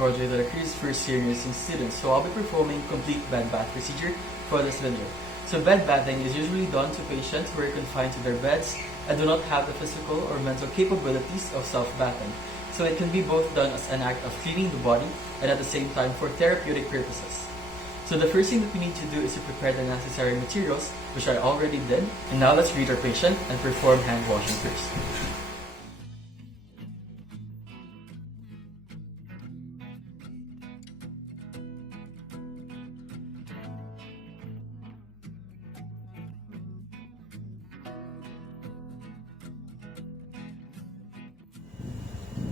called Jay Dela Cruz, first year nursing student. So I'll be performing complete bed bath procedure for this video. So bed bathing is usually done to patients who are confined to their beds and do not have the physical or mental capabilities of self-bathing. So it can be both done as an act of cleaning the body and at the same time for therapeutic purposes. So the first thing that we need to do is to prepare the necessary materials, which I already did. And now let's greet our patient and perform hand washing first.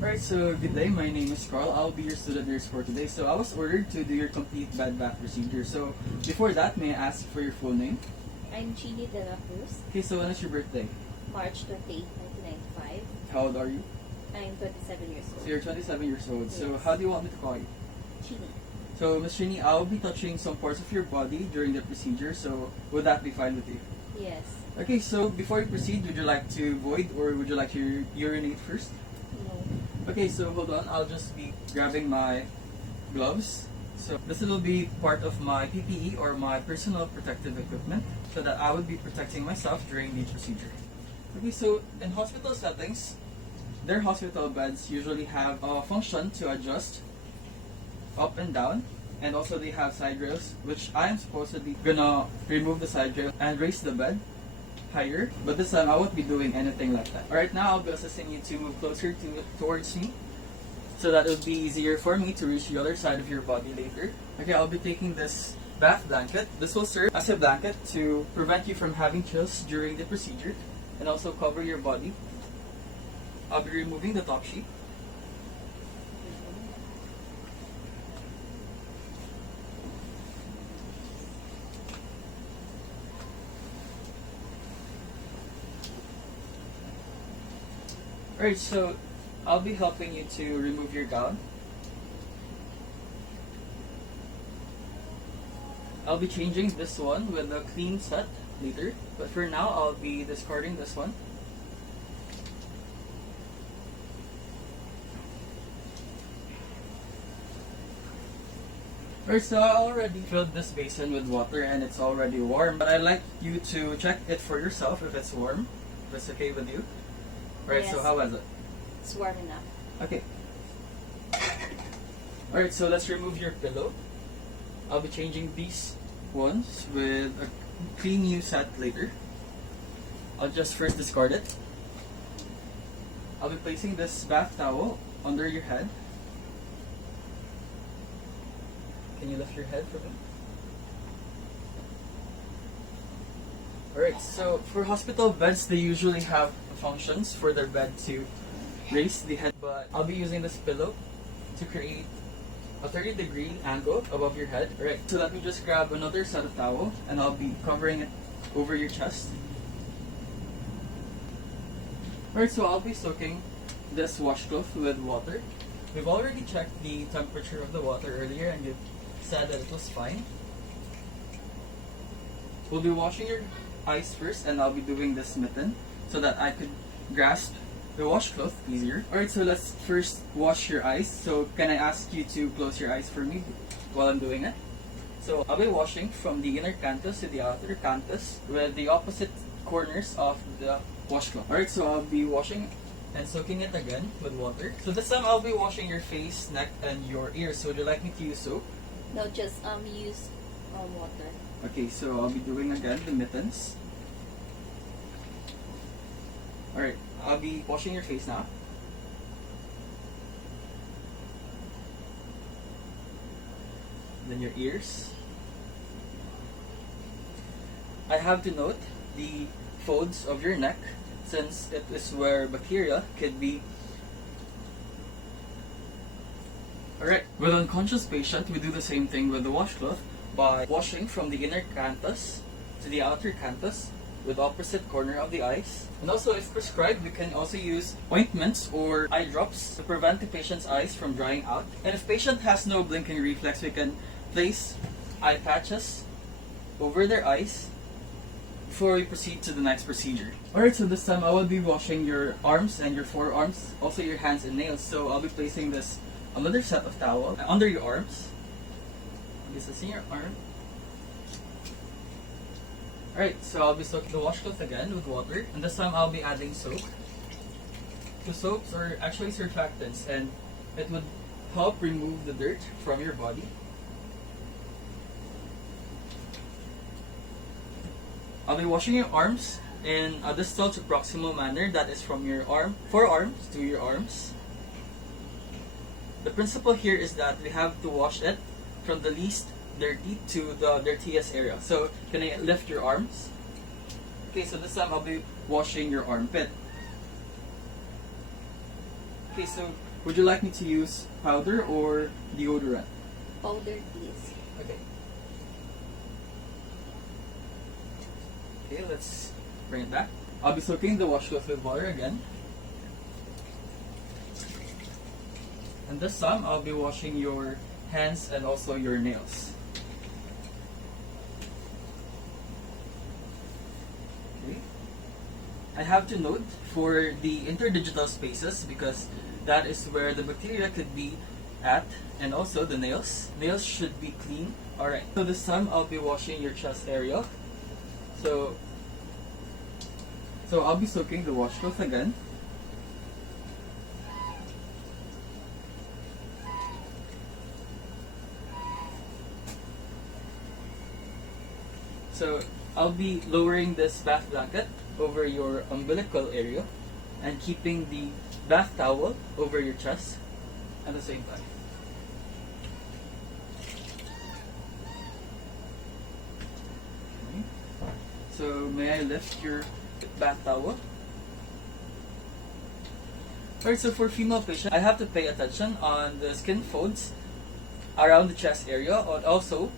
Alright, so good day. My name is Carl. I'll be your student nurse for today. So I was ordered to do your complete bed bath procedure. So before that, may I ask for your full name? I'm Jay Dela Cruz, Okay, so when is your birthday? March 28, 1995. How old are you? I'm 27 years So old. you're 27 years old. So Yes. how do you want me to call you? Chini. So Ms. Trini, I'll be touching some parts of your body during the procedure. So would that be fine with you? Yes. Okay, so before you proceed, would you like to void or would you like to urinate first? No. Okay, so hold on. I'll just be grabbing my gloves. So this will be part of my PPE or my personal protective equipment so that I would be protecting myself during the procedure. Okay, so in hospital settings, their hospital beds usually have a function to adjust up and down, and also they have side rails, which I am supposedly gonna remove the side rail and raise the bed higher, but this time I won't be doing anything like that. Alright, now I'll be assisting you to move closer towards me so that it'll be easier for me to reach the other side of your body later. Okay, I'll be taking this bath blanket. This will serve as a blanket to prevent you from having chills during the procedure and also cover your body. I'll be removing the top sheet. Alright, so I'll be helping you to remove your gown. I'll be changing this one with a clean set later, but for now I'll be discarding this one. Alright, so I already filled this basin with water and it's already warm, but I'd like you to check it for yourself if it's warm, if it's okay with you. Right, Yes. so how was it? It's warm enough. Okay. Alright, so let's remove your pillow. I'll be changing these ones with a clean new set later. I'll just first discard it. I'll be placing this bath towel under your head. Can you lift your head for me? Alright, so for hospital beds, they usually have functions for their bed to raise the head, but I'll be using this pillow to create a 30-degree angle above your head. Alright, so let me just grab another set of towel and I'll be covering it over your chest. Alright, so I'll be soaking this washcloth with water. We've already checked the temperature of the water earlier and you said that it was fine. We'll be washing your eyes first and I'll be doing this mitten so that I could grasp the washcloth easier. Alright, so let's first wash your eyes. So can I ask you to close your eyes for me while I'm doing it? So I'll be washing from the inner canthus to the outer canthus with the opposite corners of the washcloth. Alright, so I'll be washing and soaking it again with water. So this time I'll be washing your face, neck, and your ears. So would you like me to use soap? No, just use water. Okay, so I'll be doing again the mittens. Alright, I'll be washing your face now. Then your ears. I have to note the folds of your neck since it is where bacteria could be. Alright, with an unconscious patient, we do the same thing with the washcloth by washing from the inner canthus to the outer canthus with opposite corner of the eyes. And also, if prescribed, we can also use ointments or eye drops to prevent the patient's eyes from drying out. And if patient has no blinking reflex, we can place eye patches over their eyes before we proceed to the next procedure. Alright, so this time I will be washing your arms and your forearms, also your hands and nails. So I'll be placing this another set of towel under your arms. This is in your arm. Alright, so I'll be soaking the washcloth again with water, and this time I'll be adding soap. So soaps are actually surfactants, and it would help remove the dirt from your body. I'll be washing your arms in a distal to proximal manner, that is from your forearms to your arms. The principle here is that we have to wash it from the least dirty to the dirtiest area. So can I lift your arms? Okay, so this time I'll be washing your armpit. Okay, so would you like me to use powder or deodorant? Powder, please. Okay. Okay, let's bring it back. I'll be soaking the washcloth with water again. And this time I'll be washing your hands and also your nails. Okay. I have to note for the interdigital spaces, because that is where the bacteria could be at, and also the nails. Nails should be clean. Alright, so this time I'll be washing your chest area. So I'll be soaking the washcloth again. So I'll be lowering this bath blanket over your umbilical area and keeping the bath towel over your chest at the same time. Okay. So may I lift your bath towel? Alright, so for female patients, I have to pay attention on the skin folds around the chest area, and also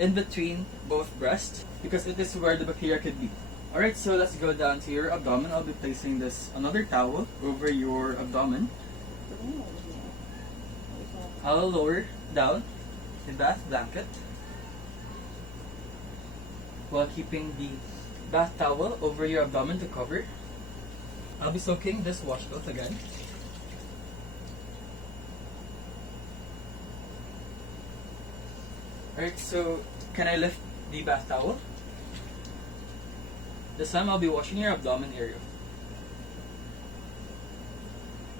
in between both breasts, because it is where the bacteria could be. Alright, so let's go down to your abdomen. I'll be placing another towel over your abdomen. I'll lower down the bath blanket while keeping the bath towel over your abdomen to cover. I'll be soaking this washcloth again. Alright, so can I lift the bath towel? This time I'll be washing your abdomen area.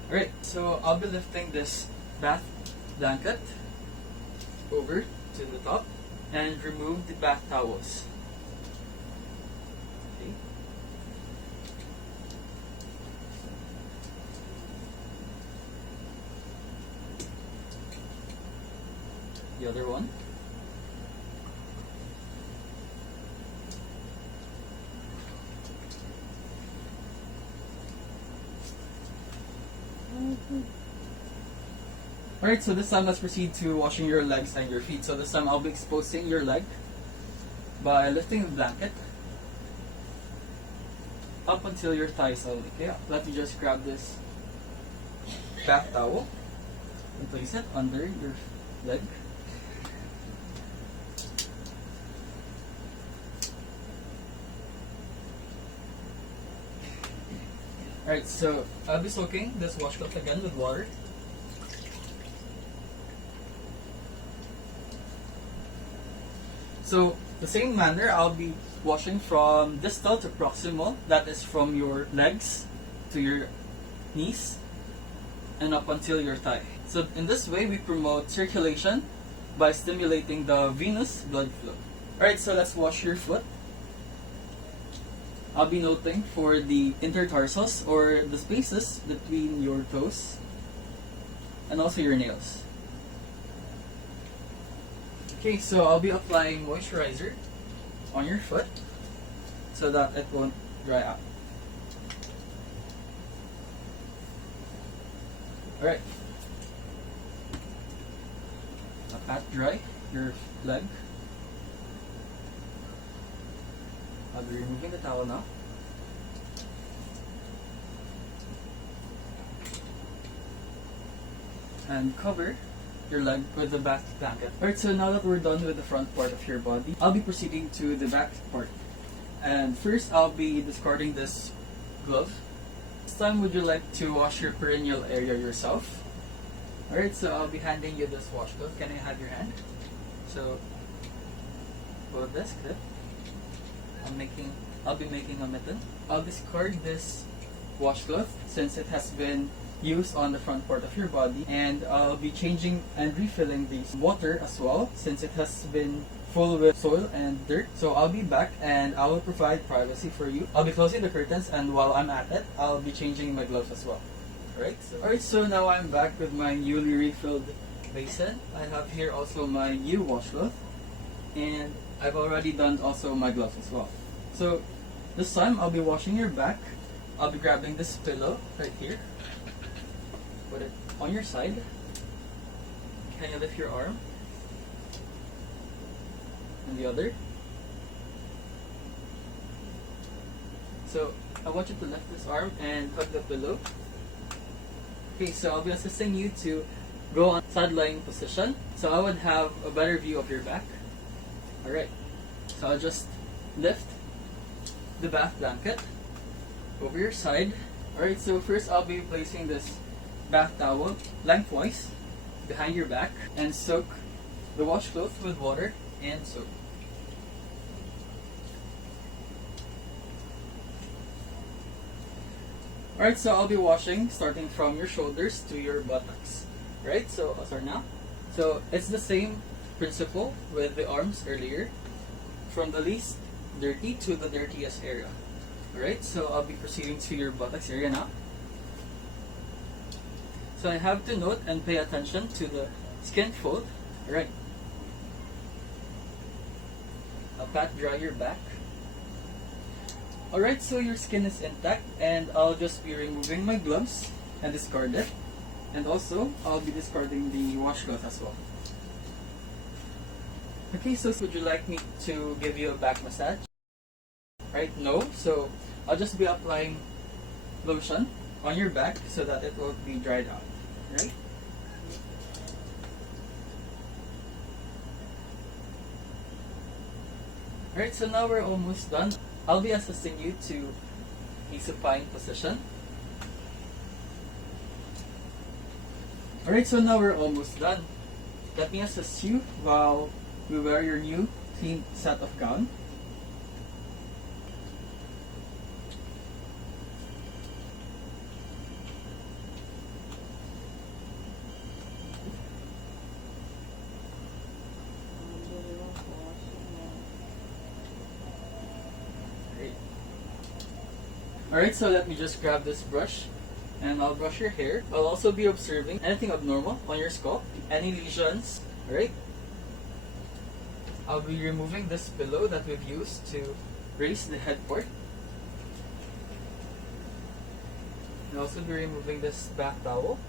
Alright, so I'll be lifting this bath blanket over to the top and remove the bath towels. Okay. The other one. Alright, so this time let's proceed to washing your legs and your feet. So this time I'll be exposing your leg by lifting the blanket up until your thighs only. Okay, let me just grab this bath towel and place it under your leg. Alright, so I'll be soaking this washcloth again with water. So, the same manner, I'll be washing from distal to proximal, that is from your legs to your knees and up until your thigh. So, in this way, we promote circulation by stimulating the venous blood flow. Alright, so let's wash your foot. I'll be noting for the intertarsals, or the spaces between your toes and also your nails. Okay, so I'll be applying moisturizer on your foot so that it won't dry out. Alright. Now pat dry your leg. I'll be removing the towel now. And cover your leg with the back blanket. Alright, so now that we're done with the front part of your body, I'll be proceeding to the back part. And first, I'll be discarding this glove. This time, would you like to wash your perineal area yourself? Alright, so I'll be handing you this washcloth. Can I have your hand? So, hold this clip. I'll be making a mitten. I'll discard this washcloth since it has been used on the front part of your body, and I'll be changing and refilling the water as well since it has been full with soil and dirt. So I'll be back and I will provide privacy for you. I'll be closing the curtains, and while I'm at it, I'll be changing my gloves as well. Alright, so now I'm back with my newly refilled basin. I have here also my new washcloth, and I've already done also my gloves as well. So this time I'll be washing your back. I'll be grabbing this pillow right here. Put it on your side. Can you lift your arm? And the other. So I want you to lift this arm and hug the pillow. Okay, so I'll be assisting you to go on side lying position, so I would have a better view of your back. Alright, so I'll just lift the bath blanket over your side. Alright, so first I'll be placing this bath towel lengthwise behind your back and soak the washcloth with water and soap. Alright, so I'll be washing starting from your shoulders to your buttocks. Right, so I'll start now. So it's the same principle with the arms earlier, from the least dirty to the dirtiest area. Alright, so I'll be proceeding to your buttocks area now. So I have to note and pay attention to the skin fold. Alright. I'll pat dry your back. Alright, so your skin is intact, and I'll just be removing my gloves and discard it. And also, I'll be discarding the washcloth as well. Okay, so would you like me to give you a back massage? Right, no. So I'll just be applying lotion on your back so that it won't be dried out. Right? Alright, so now we're almost done. I'll be assisting you to a supine position. Alright, so now we're almost done. Let me assist you while you wear your new clean set of gown. Alright, so let me just grab this brush and I'll brush your hair. I'll also be observing anything abnormal on your scalp, any lesions. Alright? I'll be removing this pillow that we've used to raise the head part. I'll also be removing this bath towel.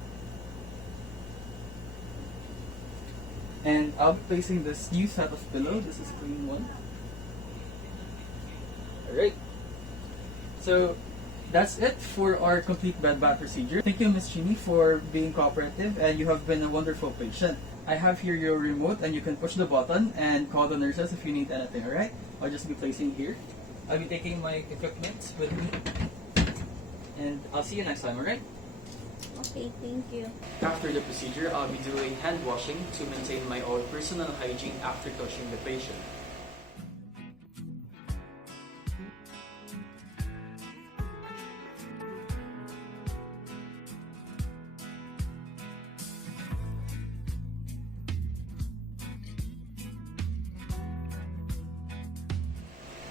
And I'll be placing this new set of pillow. This is a clean one. Alright. So that's it for our complete bed bath procedure. Thank you, Ms. Chini, for being cooperative, and you have been a wonderful patient. I have here your remote, and you can push the button and call the nurses if you need anything, alright? I'll just be placing here. I'll be taking my equipment with me, and I'll see you next time, alright? Okay, thank you. After the procedure, I'll be doing hand washing to maintain my own personal hygiene after touching the patient.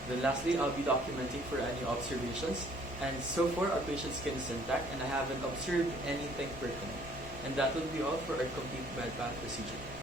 Then lastly, I'll be documenting for any observations. And so far, our patient's skin is intact and I haven't observed anything pertinent. And that will be all for our complete bed bath procedure.